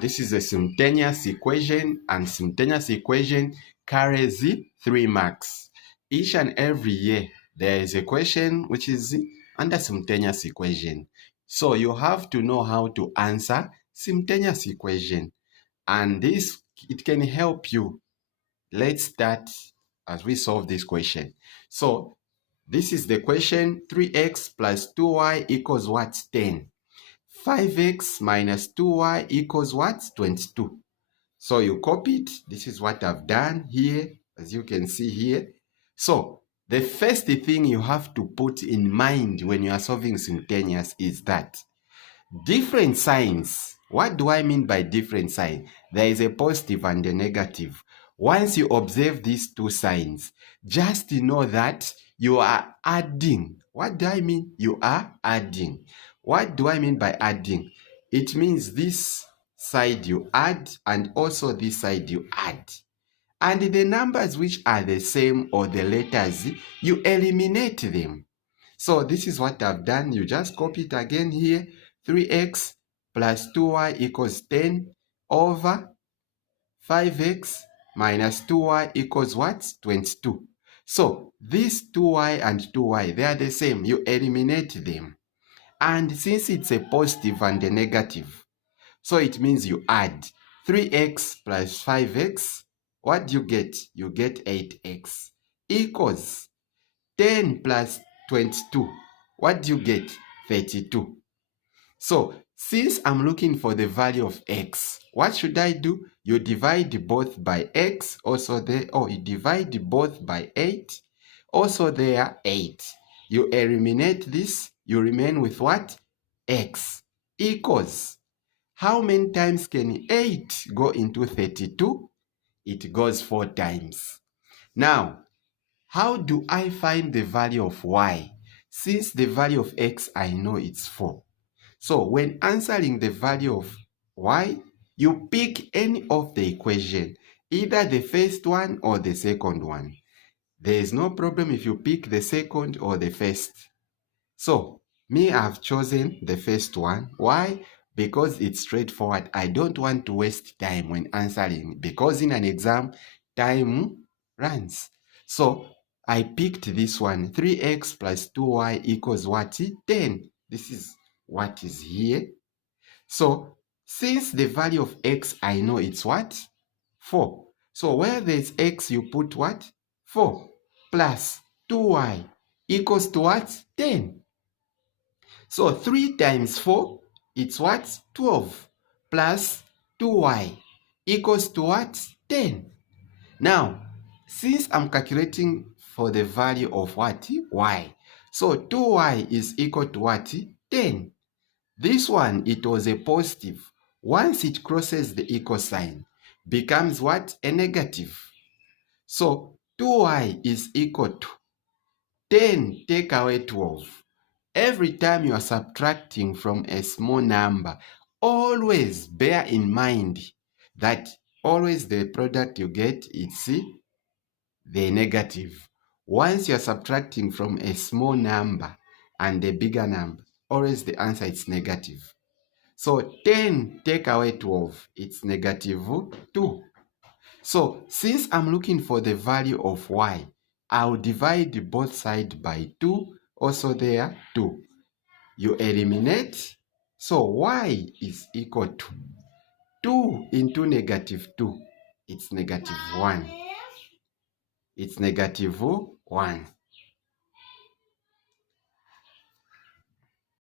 This is a simultaneous equation, and simultaneous equation carries 3 marks. Each and every year, there is a question which is under simultaneous equation. So you have to know how to answer simultaneous equation. And it can help you. Let's start as we solve this question. So this is the question: 3x plus 2y equals what? 10. 5x minus 2y equals what? 22. So you copy it. This is what I've done here, as you can see here. So the first thing you have to put in mind when you are solving simultaneous is that different signs. What do I mean by different sign? There is a positive and a negative. Once you observe these two signs, just know that you are adding. What do I mean? You are adding. What do I mean by adding? It means this side you add and also this side you add. And the numbers which are the same or the letters, you eliminate them. So this is what I've done. You just copy it again here. 3x plus 2y equals 10 over 5x minus 2y equals what? 22. So these 2y and 2y, they are the same. You eliminate them. And since it's a positive and a negative, so it means you add 3x plus 5x. What do you get? You get 8x equals 10 plus 22. What do you get? 32. So since I'm looking for the value of x, what should I do? You divide both by x, also there, you divide both by 8, also there 8. You eliminate this, you remain with what? X equals. How many times can 8 go into 32? It goes 4 times. Now, how do I find the value of y? Since the value of x, I know it's 4. So when answering the value of y, you pick any of the equation, either the first one or the second one. There is no problem if you pick the second or the first. So me, I've chosen the first one. Why? Because it's straightforward. I don't want to waste time when answering, because in an exam, time runs. So I picked this one. 3x plus 2y equals what? 10. This is what is here. So since the value of x, I know it's what? 4. So where there's x, you put what? 4 plus 2y equals to what? 10. So 3 times 4, it's what? 12 plus 2y equals to what? 10. Now, since I'm calculating for the value of what? Y. So 2y is equal to what? 10. This one, it was a positive. Once it crosses the equal sign, becomes what? A negative. So 2y is equal to 10 take away 12. Every time you are subtracting from a small number, always bear in mind that always the product you get is the negative. Once you are subtracting from a small number and a bigger number, always the answer is negative. So 10 take away 12, it's negative 2. So since I'm looking for the value of y, I'll divide both sides by 2, also there 2. You eliminate, so y is equal to 2 into negative 2. It's negative 1. It's negative 1.